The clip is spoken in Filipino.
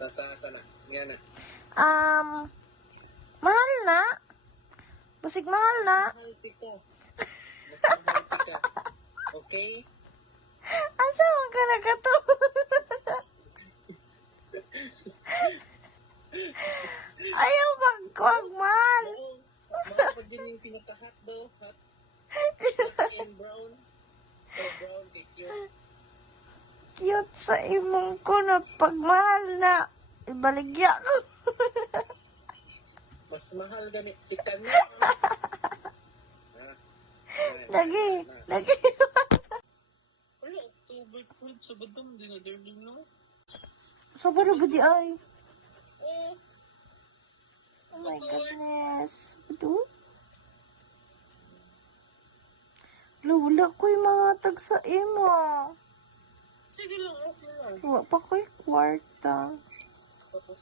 Basta sana. Nga na. Mahal na. Busig mahal na. Mahal tika. Mas mahal tika. Okay? Asa man ka nakato? Ayaw magkwag, mahal. Oo. Mahal pa din yung pinaka-hot daw. Hot. Hot and brown. So brown, kay cute. Cute sa imong kunot pag mahal na. Ibaligya ko. Mas mahal ganit tika na. Lagi. Wala, October 12 sa badam. Dinaderding no? Sabado ba di ay? Oo. Oh my goodness. Ito? Wala ko'y mga tag sa imo. Sige lang, okay lang. Wala pa ko'y kwarta.